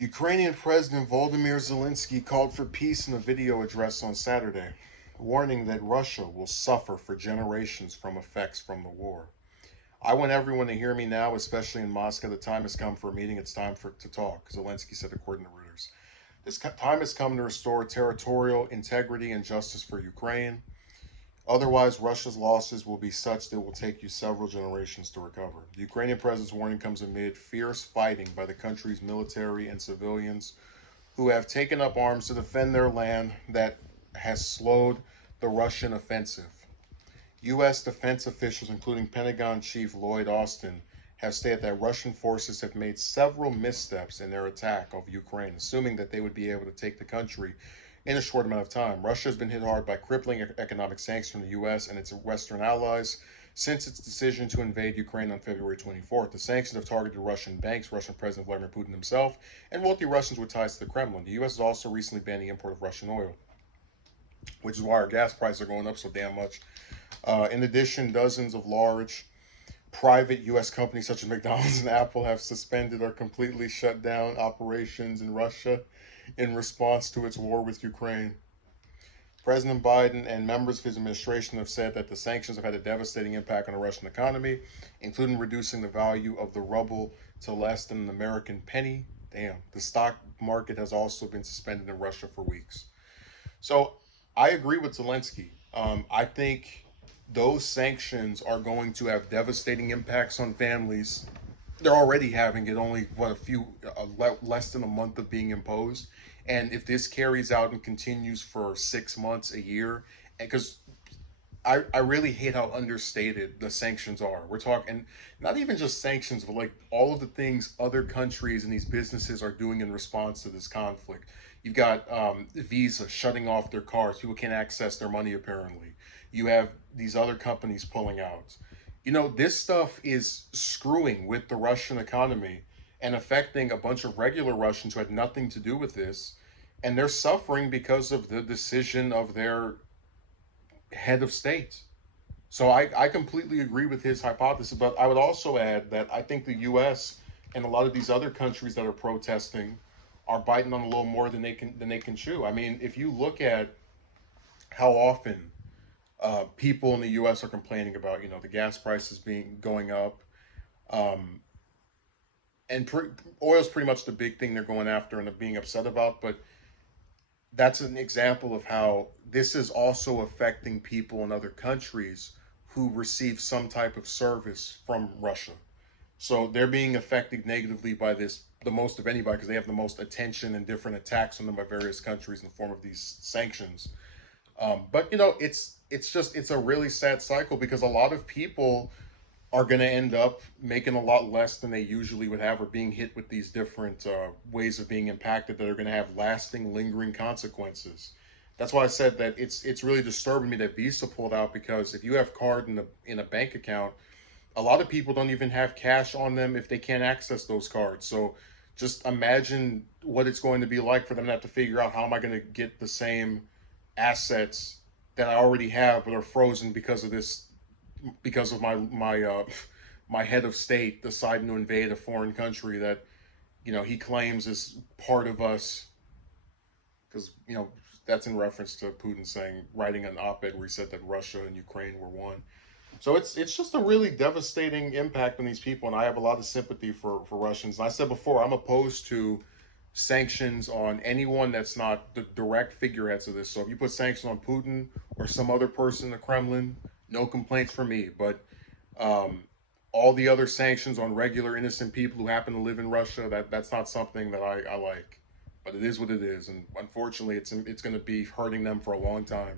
Ukrainian President Volodymyr Zelensky called for peace in a video address on Saturday, warning that Russia will suffer for generations from effects from the war. I want everyone to hear me now, especially in Moscow. The time has come for a meeting. It's time to talk, Zelensky said, according to Reuters. This time has come to restore territorial integrity and justice for Ukraine. Otherwise, Russia's losses will be such that it will take you several generations to recover. The Ukrainian president's warning comes amid fierce fighting by the country's military and civilians who have taken up arms to defend their land that has slowed the Russian offensive. U.S. defense officials, including Pentagon Chief Lloyd Austin, have stated that Russian forces have made several missteps in their attack of Ukraine, assuming that they would be able to take the country in a short amount of time. Russia has been hit hard by crippling economic sanctions from the U.S. and its Western allies since its decision to invade Ukraine on February 24th. The sanctions have targeted Russian banks, Russian President Vladimir Putin himself, and wealthy Russians with ties to the Kremlin. The U.S. has also recently banned the import of Russian oil, which is why our gas prices are going up so damn much. In addition, dozens of large private U.S. companies such as McDonald's and Apple have suspended or completely shut down operations in Russia in response to its war with Ukraine. President Biden and members of his administration have said that the sanctions have had a devastating impact on the Russian economy, including reducing the value of the ruble to less than an American penny. Damn. The stock market has also been suspended in Russia for weeks. So I agree with Zelensky. I think those sanctions are going to have devastating impacts on families. They're already having it, only what, a few less than a month of being imposed. And if this carries out and continues for 6 months, a year, because I really hate how understated the sanctions are. We're talking not even just sanctions, but like all of the things other countries and these businesses are doing in response to this conflict. You've got Visa shutting off their cards. People can't access their money, apparently. You have these other companies pulling out. This stuff is screwing with the Russian economy and affecting a bunch of regular Russians who had nothing to do with this. And they're suffering because of the decision of their head of state. So I completely agree with his hypothesis, but I would also add that I think the U.S. and a lot of these other countries that are protesting are biting on a little more than they can chew. I mean, if you look at how often people in the U.S. are complaining about the gas prices being going up, um, and oil's pretty much the big thing they're going after and being upset about, but that's an example of how this is also affecting people in other countries who receive some type of service from Russia. So they're being affected negatively by this the most of anybody because they have the most attention and different attacks on them by various countries in the form of these sanctions. But it's a really sad cycle because a lot of people are going to end up making a lot less than they usually would have or being hit with these different ways of being impacted that are going to have lasting, lingering consequences. That's why I said that it's really disturbing me that Visa pulled out because if you have card in a bank account, a lot of people don't even have cash on them if they can't access those cards. So just imagine what it's going to be like for them to have to figure out how am I going to get the same assets that I already have but are frozen because of my head of state deciding to invade a foreign country that he claims is part of us because that's in reference to Putin saying writing an op-ed where he said that Russia and Ukraine were one. So it's just a really devastating impact on these people, and I have a lot of sympathy for Russians. And I said before, I'm opposed to sanctions on anyone that's not the direct figureheads of this. So if you put sanctions on Putin or some other person in the Kremlin, no complaints from me. But um, all the other sanctions on regular innocent people who happen to live in Russia, that's not something that I like. But it is what it is, and unfortunately, it's going to be hurting them for a long time.